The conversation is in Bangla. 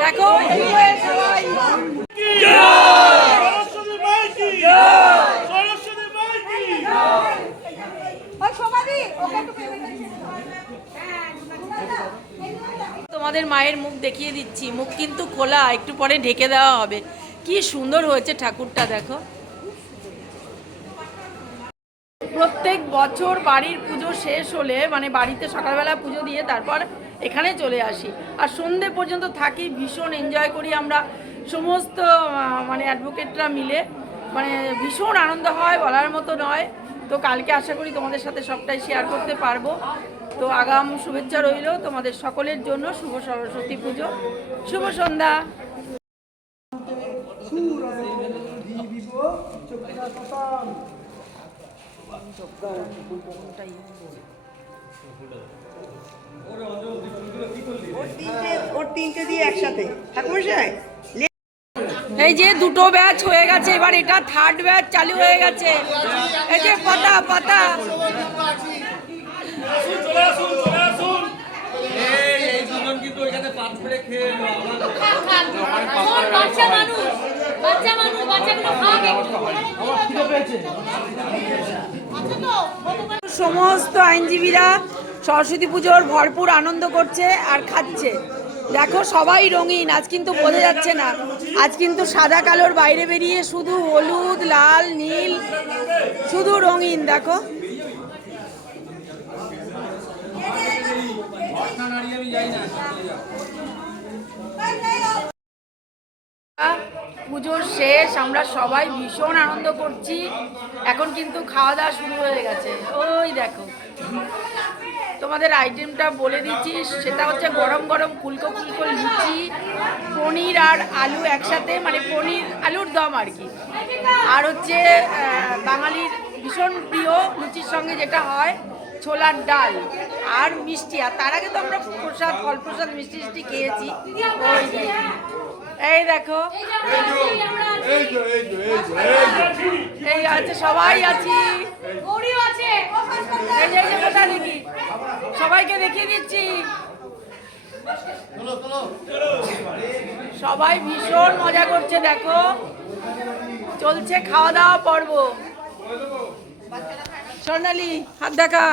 দেখো তোমাদের মায়ের মুখ দেখিয়ে দিচ্ছি মুখ কিন্তু খোলা একটু পরে ঢেকে দেওয়া হবে। কি সুন্দর হয়েছে ঠাকুরটা দেখো। প্রত্যেক বছর বাড়ির পুজো শেষ হলে মানে বাড়িতে সকালবেলা পুজো দিয়ে তারপর এখানে চলে আসি আর সন্ধে পর্যন্ত থাকি ভীষণ এনজয় করি আমরা সমস্ত মানে অ্যাডভোকেটরা মিলে মানে ভীষণ আনন্দ হয় বলার মতো নয় তো কালকে আশা করি তোমাদের সাথে সবটাই শেয়ার করতে পারব তো আগাম শুভেচ্ছা রইল তোমাদের সকলের জন্য শুভ সরস্বতী পুজো শুভ সন্ধ্যা ওর তিনটে দিয়ে একসাথে ঠাকুমশাই এই যে দুটো ব্যাচ হয়ে গেছে এবার এটা থার্ড ব্যাচ চালু হয়ে গেছে। এই যে পাতা পাতা। আসুন বাচ্চা মানুষ? বাচ্চা মানুষ বাচ্চাগুলো খাবে সমস্ত আইনজীবীরা সরস্বতী পুজোর ভরপুর আনন্দ করছে আর খাচ্ছে। দেখো সবাই রঙিন, আজ কিন্তু বোঝা যাচ্ছে না। আজ কিন্তু সাদা কালোর বাইরে বেরিয়ে শুধু হলুদ, লাল, নীল, শুধু রঙিন, দেখো। পুজোর শেষ, আমরা সবাই ভীষণ আনন্দ করছি। এখন কিন্তু খাওয়া দাওয়া শুরু হয়ে গেছে। ওই দেখো। তোমাদের আইটেমটা বলে দিচ্ছি, সেটা হচ্ছে গরম গরম ফুলকো ফুলকো লুচি, পনির আর আলু একসাথে মানে পনির, আলুর দম আর কি। আর হচ্ছে বাঙালির ভীষণ প্রিয় লুচির সঙ্গে যেটা হয়, ছোলার ডাল আর মিষ্টি। আর তার আগে তো আমরা প্রসাদ ফল প্রসাদ মিষ্টি মিষ্টি খেয়েছি। ওই। এই দেখো। এই আছে, সবাই আছি। সবাইকে দেখিয়ে দিচ্ছি। সবাই ভীষণ মজা করছে, দেখো। চলছে খাওয়া দাওয়া পর্ব। স্বর্ণালী, হাত দেখা।